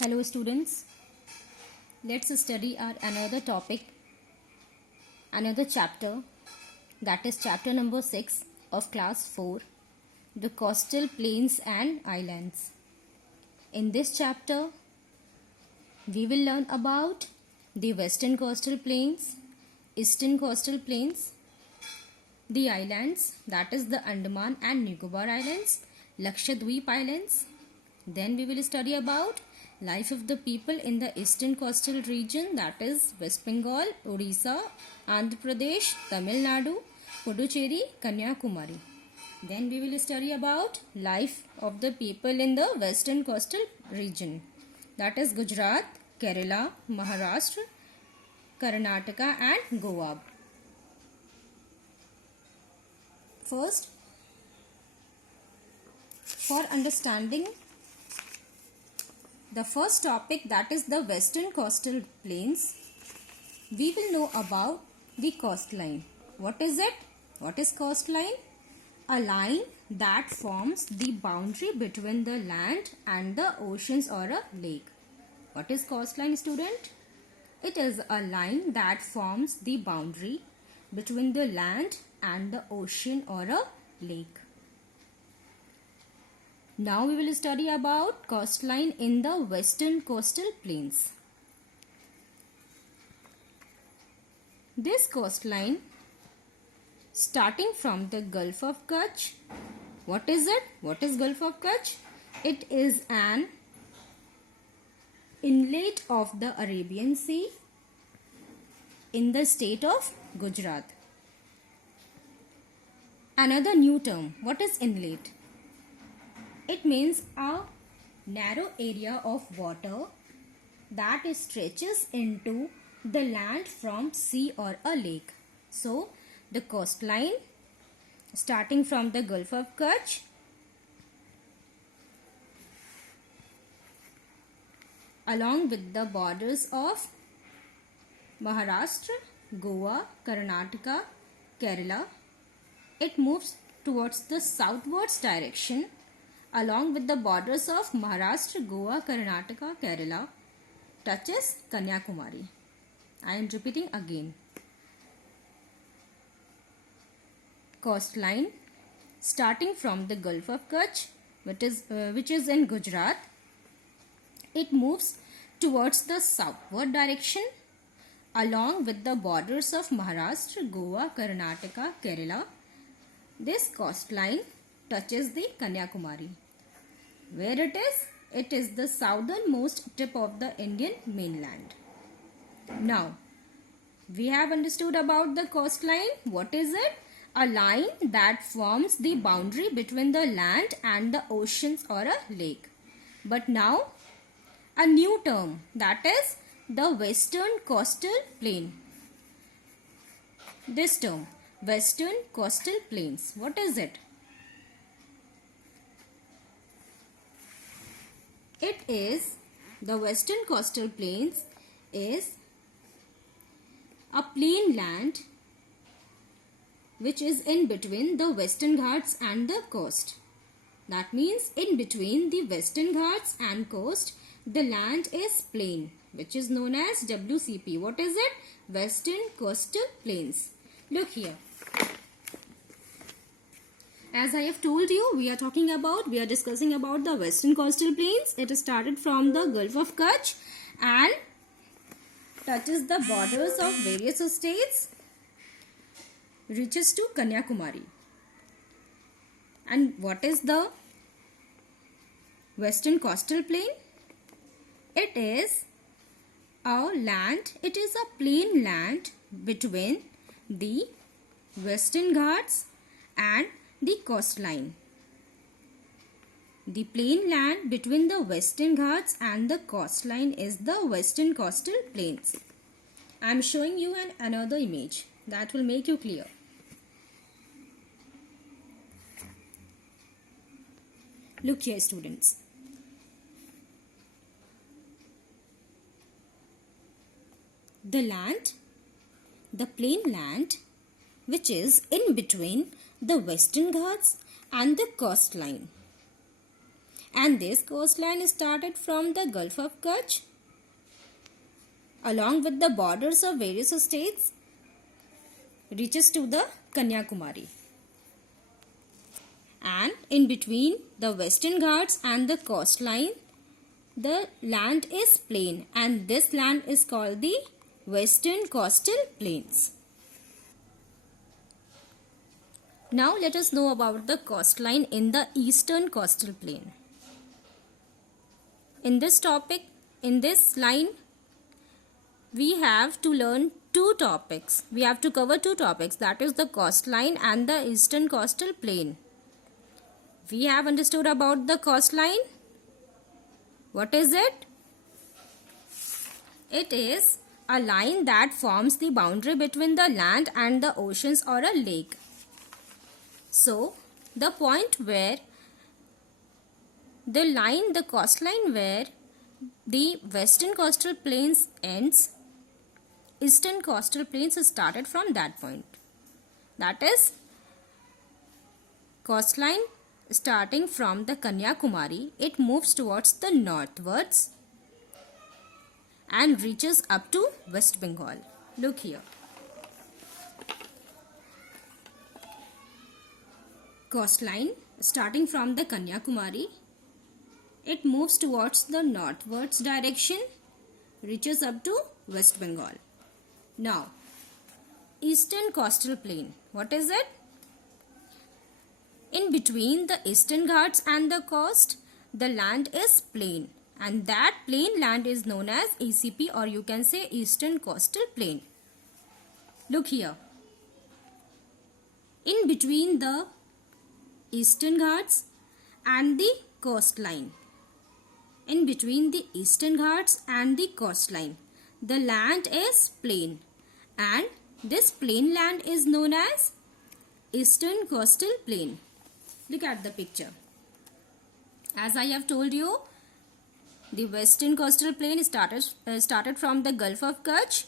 Hello students, let's study our another topic, another chapter, that is chapter number 6 of class 4, the coastal plains and islands. In this chapter, we will learn about the western coastal plains, eastern coastal plains, the islands, that is the Andaman and Nicobar Islands, Lakshadweep Islands. Then we will study about life of the people in the eastern coastal region, that is West Bengal, Odisha, Andhra Pradesh, Tamil Nadu, Puducherry, Kanyakumari. Then we will study about life of the people in the western coastal region, that is Gujarat, Kerala, Maharashtra, Karnataka and Goa. First, for understanding the first topic, that is the western coastal plains, we will know about the coastline. What is it? What is coastline? A line that forms the boundary between the land and the oceans or a lake. What is coastline, student? It is a line that forms the boundary between the land and the ocean or a lake. Now we will study about coastline in the western coastal plains. This coastline, starting from the Gulf of Kutch, what is it? What is Gulf of Kutch? It is an inlet of the Arabian Sea in the state of Gujarat. Another new term, what is inlet? It means a narrow area of water that stretches into the land from sea or a lake. So, the coastline starting from the Gulf of Kutch along with the borders of Maharashtra, Goa, Karnataka, Kerala, it moves towards the southwards direction along with the borders of Maharashtra, Goa, Karnataka, Kerala, touches Kanyakumari. I am repeating again. Coastline starting from the Gulf of Kutch, which is in Gujarat, it moves towards the southward direction along with the borders of Maharashtra, Goa, Karnataka, Kerala. This coastline touches the Kanyakumari. Where it is? It is the southernmost tip of the Indian mainland. Now, we have understood about the coastline. What is it? A line that forms the boundary between the land and the oceans or a lake. But now, a new term, that is the western coastal plain. This term, western coastal plains, what is it? It is, the western coastal plains is a plain land which is in between the Western Ghats and the coast. That means in between the Western Ghats and coast, the land is plain, which is known as WCP. What is it? Western Coastal Plains. Look here. As I have told you, we are discussing about the Western Coastal Plains. It started from the Gulf of Kutch and touches the borders of various states, reaches to Kanyakumari. And what is the Western Coastal Plain? It is a land, it is a plain land between the Western Ghats and the coastline. The plain land between the Western Ghats and the coastline is the Western Coastal Plains. I am showing you another image that will make you clear. Look here, students. The land, the plain land, which is in between the Western Ghats and the coastline. And this coastline started from the Gulf of Kutch along with the borders of various states reaches to the Kanyakumari. And in between the Western Ghats and the coastline, the land is plain, and this land is called the Western Coastal Plains. Now let us know about the coastline in the Eastern Coastal Plain. In this topic, in this line, we have to learn two topics. We have to cover two topics, that is the coastline and the Eastern Coastal Plain. We have understood about the coastline. What is it? It is a line that forms the boundary between the land and the oceans or a lake. So, the point where the coastline where the Western Coastal Plains ends, Eastern Coastal Plains started from that point. That is, coastline starting from the Kanyakumari, it moves towards the northwards and reaches up to West Bengal. Look here. Coastline starting from the Kanyakumari, it moves towards the northwards direction, reaches up to West Bengal. Now, Eastern Coastal Plain, what is it? In between the Eastern Ghats and the coast, the land is plain, and that plain land is known as ECP, or you can say Eastern Coastal Plain. Look here. In between the Eastern Ghats and the coastline, in between the Eastern Ghats and the coastline, the land is plain, and this plain land is known as Eastern Coastal Plain. Look at the picture. As I have told you, the Western Coastal Plain started from the Gulf of Kutch,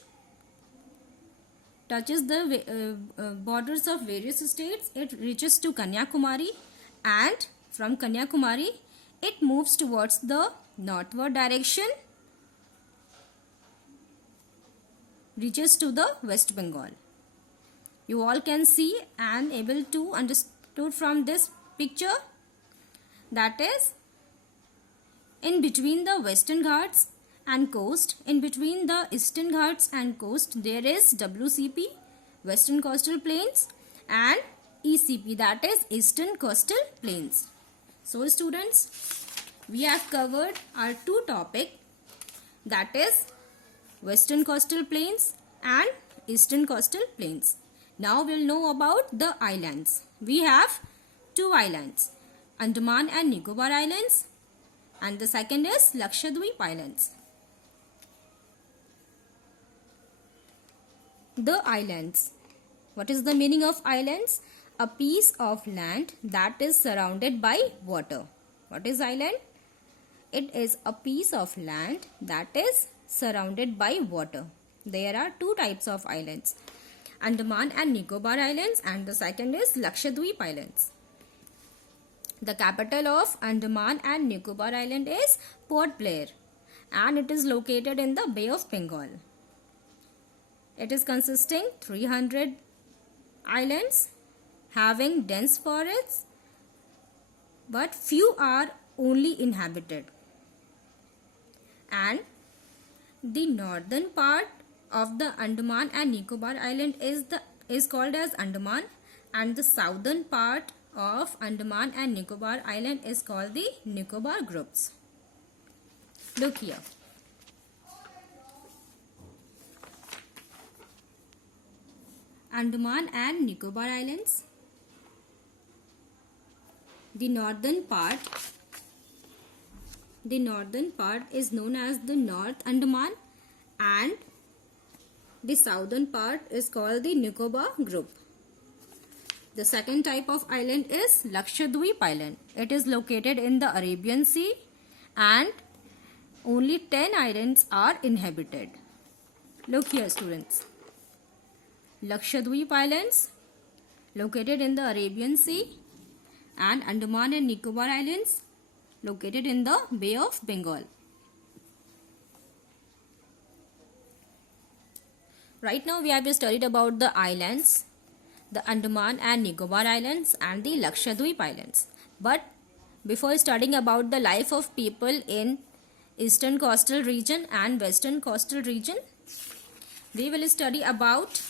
touches the borders of various states, it reaches to Kanyakumari, and from Kanyakumari, it moves towards the northward direction, reaches to the West Bengal. You all can see and able to understood from this picture, that is, in between the Western Ghats and coast, in between the Eastern Ghats and coast, there is WCP, Western Coastal Plains, and ECP, that is Eastern Coastal Plains. So students, we have covered our two topics, that is Western Coastal Plains and Eastern Coastal Plains. Now we'll know about the islands. We have two islands, Andaman and Nicobar Islands, and the second is Lakshadweep Islands. The islands. What is the meaning of islands? A piece of land that is surrounded by water. What is island? It is a piece of land that is surrounded by water. There are two types of islands, Andaman and Nicobar Islands, and the second is Lakshadweep Islands. The capital of Andaman and Nicobar Island is Port Blair, and it is located in the Bay of Bengal. It is consisting 300 islands having dense forests, but few are only inhabited. And the northern part of the Andaman and Nicobar Island is called as Andaman, and the southern part of Andaman and Nicobar Island is called the Nicobar groups. Look here. Andaman and Nicobar Islands. The northern part is known as the North Andaman, and the southern part is called the Nicobar group. The second type of island is Lakshadweep Island. It is located in the Arabian Sea, and only 10 islands are inhabited. Look here students. Lakshadweep Islands located in the Arabian Sea, and Andaman and Nicobar Islands located in the Bay of Bengal. Right now we have studied about the islands, the Andaman and Nicobar Islands and the Lakshadweep Islands. But before studying about the life of people in eastern coastal region and western coastal region, we will study about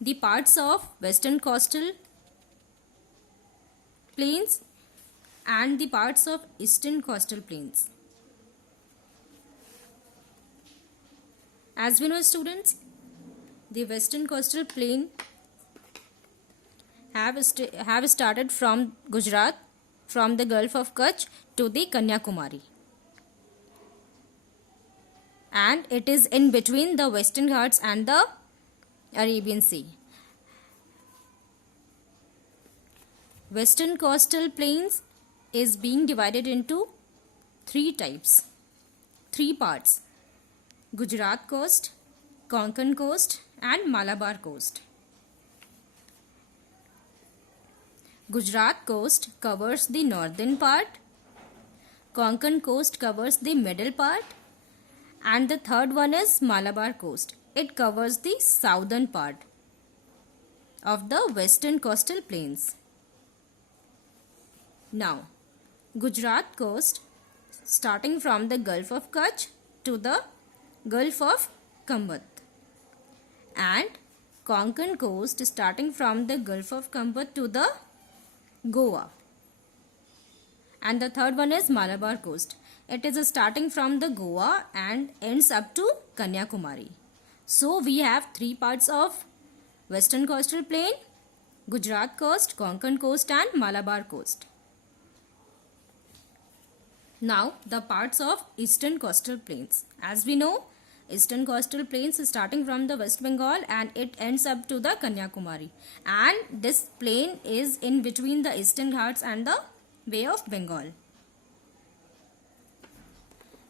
the parts of western coastal plains and the parts of eastern coastal plains. As we know, students, the western coastal plain have started from Gujarat, from the Gulf of Kutch to the Kanyakumari, and it is in between the Western Ghats and the Arabian Sea. Western coastal plains is being divided into three parts: Gujarat coast, Konkan coast and Malabar coast. Gujarat coast covers the northern part, Konkan coast covers the middle part, and the third one is Malabar coast. It covers the southern part of the western coastal plains. Now, Gujarat coast starting from the Gulf of Kutch to the Gulf of Kambat, and Konkan coast starting from the Gulf of Kambat to the Goa, and the third one is Malabar coast. It is starting from the Goa and ends up to Kanyakumari. So we have three parts of western coastal plain: Gujarat coast, Konkan coast and Malabar coast. Now the parts of eastern coastal plains. As we know, eastern coastal plains is starting from the West Bengal and it ends up to the Kanyakumari, and this plain is in between the Eastern Ghats and the Bay of Bengal.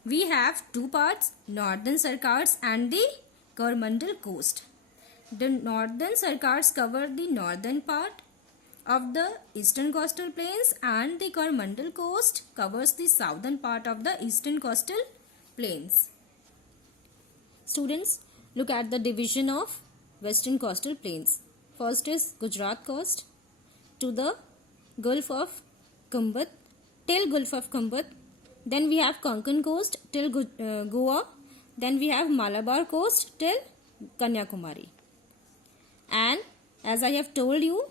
We have two parts, northern Sarkars and the Coromandel coast. The northern Sarkars cover the northern part of the eastern coastal plains and the Coromandel coast covers the southern part of the eastern coastal plains. Students, look at the division of western coastal plains. First is Gujarat coast to the Gulf of Kambat, till Gulf of Kambat. Then we have Konkan coast till Goa. Then we have Malabar coast till Kanyakumari. And as I have told you,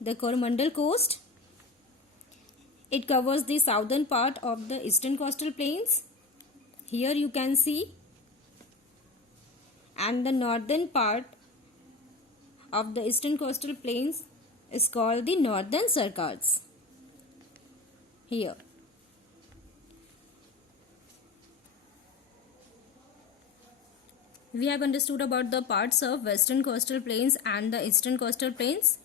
the Coromandel coast, it covers the southern part of the eastern coastal plains. Here you can see. And the northern part of the eastern coastal plains is called the northern Sarkars. Here. We have understood about the parts of western coastal plains and the eastern coastal plains.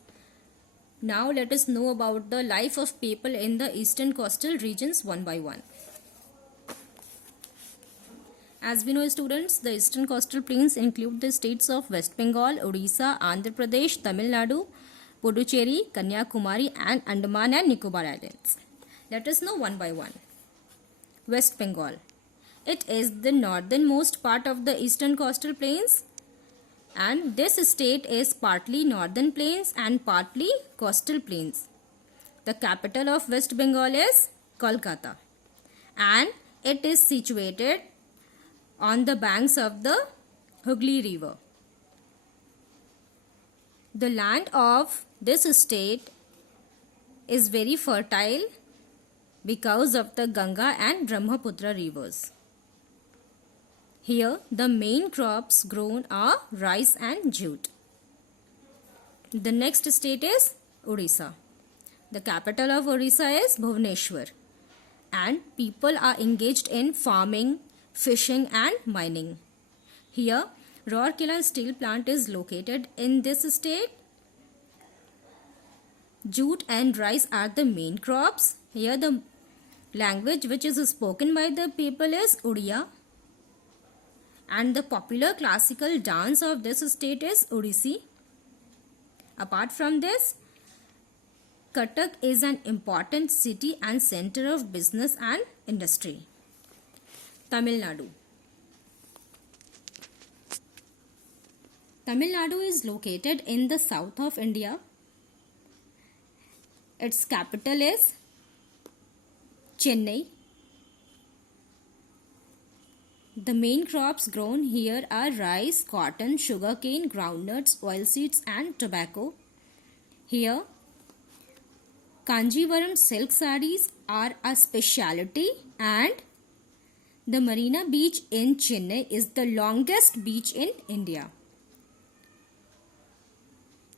Now let us know about the life of people in the eastern coastal regions one by one. As we know, students, the eastern coastal plains include the states of West Bengal, Odisha, Andhra Pradesh, Tamil Nadu, Puducherry, Kanyakumari and Andaman and Nicobar Islands. Let us know one by one. West Bengal. It is the northernmost part of the eastern coastal plains, and this state is partly northern plains and partly coastal plains. The capital of West Bengal is Kolkata, and it is situated on the banks of the Hooghly River. The land of this state is very fertile because of the Ganga and Brahmaputra rivers. Here, the main crops grown are rice and jute. The next state is Odisha. The capital of Odisha is Bhubaneswar, and people are engaged in farming, fishing and mining. Here, Rourkela steel plant is located in this state. Jute and rice are the main crops. Here, the language which is spoken by the people is Odia. And the popular classical dance of this state is Odissi. Apart from this, Cuttack is an important city and center of business and industry. Tamil Nadu. Tamil Nadu is located in the south of India. Its capital is Chennai. The main crops grown here are rice, cotton, sugarcane, groundnuts, oilseeds and tobacco. Here, Kanjivaram silk sarees are a specialty, and the Marina Beach in Chennai is the longest beach in India,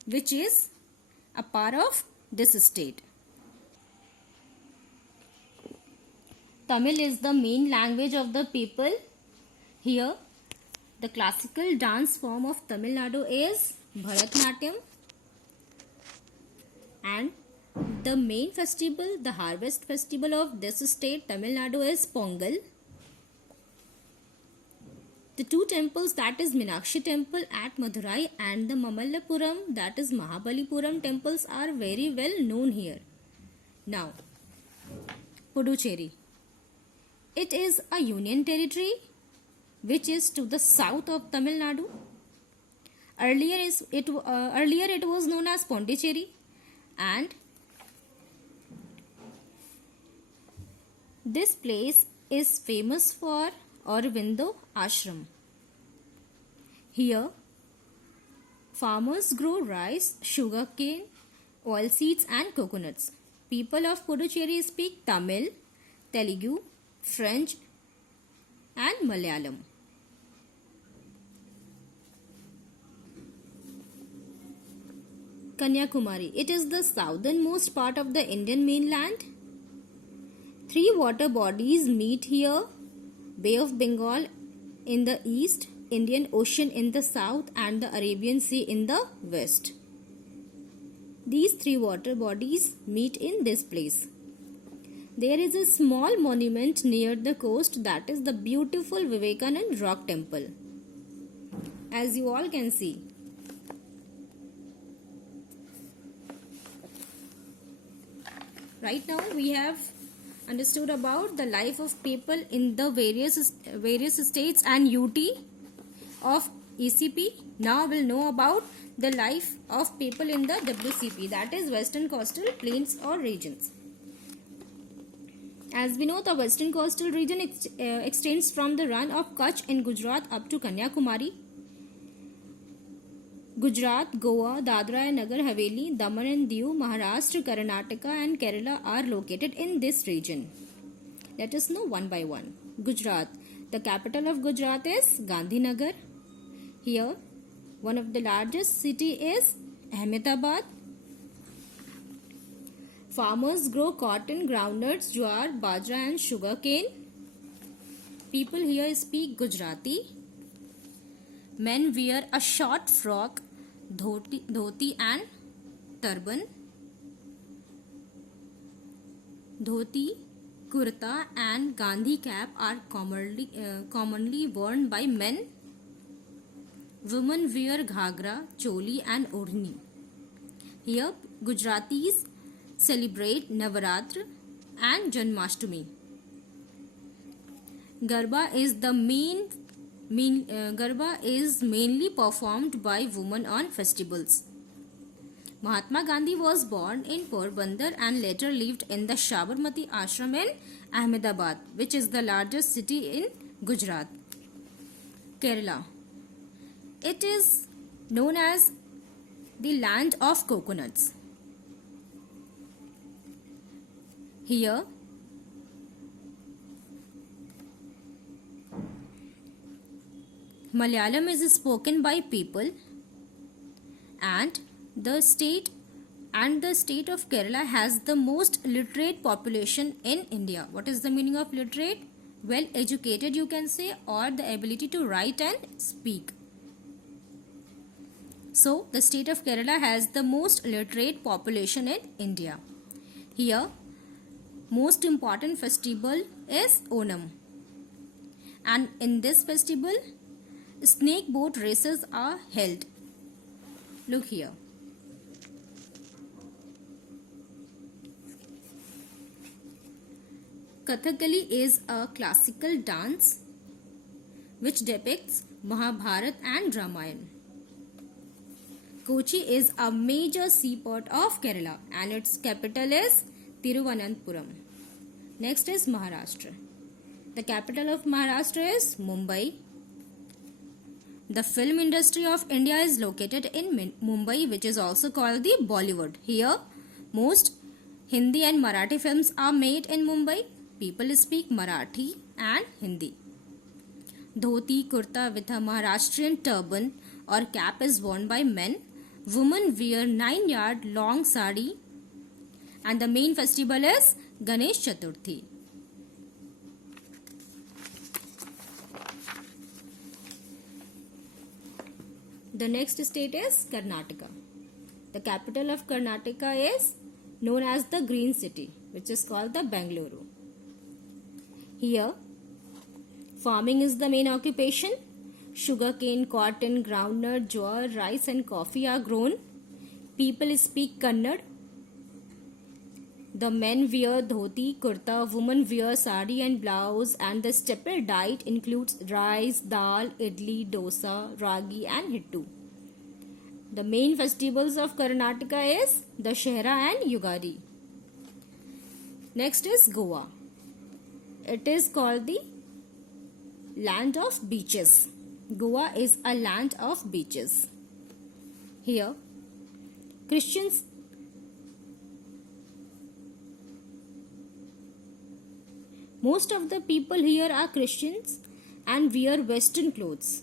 which is a part of this state. Tamil is the main language of the people. Here, the classical dance form of Tamil Nadu is Bharatanatyam, and the main festival, the harvest festival of this state, Tamil Nadu, is Pongal. The two temples, that is Meenakshi temple at Madurai and the Mamallapuram, that is Mahabalipuram temples, are very well known here. Now, Puducherry. It is a union territory which is to the south of Tamil Nadu. Earlier it was known as Pondicherry, and this place is famous for Aurobindo Ashram. Here, farmers grow rice, sugarcane, oilseeds and coconuts. People of Puducherry speak Tamil, Telugu, French and Malayalam. Kanyakumari. It is the southernmost part of the Indian mainland. Three water bodies meet here: Bay of Bengal in the east, Indian Ocean in the south and the Arabian Sea in the west. These three water bodies meet in this place. There is a small monument near the coast, that is the beautiful Vivekanand Rock Temple, as you all can see. Right now we have understood about the life of people in the various states and UT of ECP. Now we'll know about the life of people in the WCP, that is Western Coastal Plains or regions. As we know, the Western Coastal region extends from the run of Kutch in Gujarat up to Kanyakumari. Gujarat, Goa, Dadra and Nagar Haveli, Daman and Diu, Maharashtra, Karnataka and Kerala are located in this region. Let us know one by one. Gujarat. The capital of Gujarat is Gandhinagar. Here, one of the largest city is Ahmedabad. Farmers grow cotton, groundnuts, jowar, bajra and sugarcane. People here speak Gujarati. Men wear a short frock, dhoti and turban. Dhoti, kurta and Gandhi cap are commonly worn by men. Women wear ghagra, choli and odhni. Here, Gujaratis celebrate Navaratra and Janmashtami. Garba is mainly performed by women on festivals. Mahatma Gandhi was born in Porbandar and later lived in the Sabarmati Ashram in Ahmedabad, which is the largest city in Gujarat. Kerala. It is known as the land of coconuts. Here, Malayalam is spoken by people, and the state of Kerala has the most literate population in India. What is the meaning of literate? Well educated, you can say, or the ability to write and speak. So, the state of Kerala has the most literate population in India. Here, most important festival is Onam, and in this festival snake boat races are held. Look here. Kathakali is a classical dance which depicts Mahabharata and Ramayana. Kochi is a major seaport of Kerala and its capital is Thiruvananthapuram. Next is Maharashtra. The capital of Maharashtra is Mumbai. The film industry of India is located in Mumbai, which is also called the Bollywood. Here, most Hindi and Marathi films are made in Mumbai. People speak Marathi and Hindi. Dhoti, kurta with a Maharashtrian turban or cap is worn by men. Women wear 9-yard long sari. And the main festival is Ganesh Chaturthi. The next state is Karnataka. The capital of Karnataka is known as the Green City, which is called the Bangalore. Here, farming is the main occupation. Sugarcane, cotton, groundnut, jowar, rice and coffee are grown. People speak Kannada. The men wear dhoti, kurta, women wear sari and blouse, and the staple diet includes rice, dal, idli, dosa, ragi and hittu. The main festivals of Karnataka is Dussehra and Yugadi. Next is Goa. It is called the land of beaches. Goa is a land of beaches. Here, most of the people here are Christians and wear Western clothes.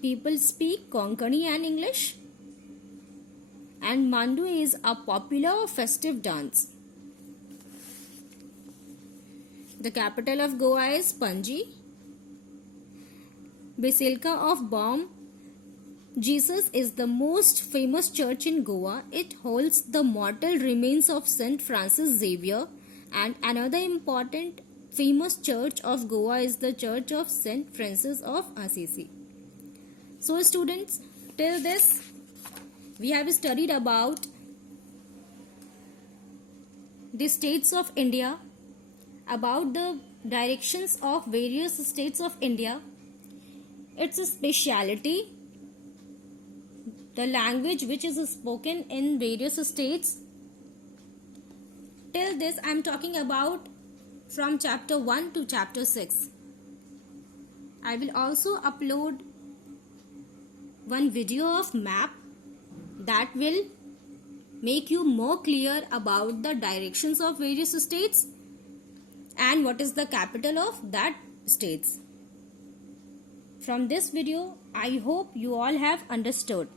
People speak Konkani and English. And Mandu is a popular festive dance. The capital of Goa is Panji. Basilica of Bom Jesus is the most famous church in Goa. It holds the mortal remains of Saint Francis Xavier, and another important famous church of Goa is the Church of Saint Francis of Assisi. So students, till this we have studied about the states of India, about the directions of various states of India, its speciality, the language which is spoken in various states. Till this I am talking about from chapter 1 to chapter 6. I will also upload one video of map that will make you more clear about the directions of various states and what is the capital of that states. From this video, I hope you all have understood.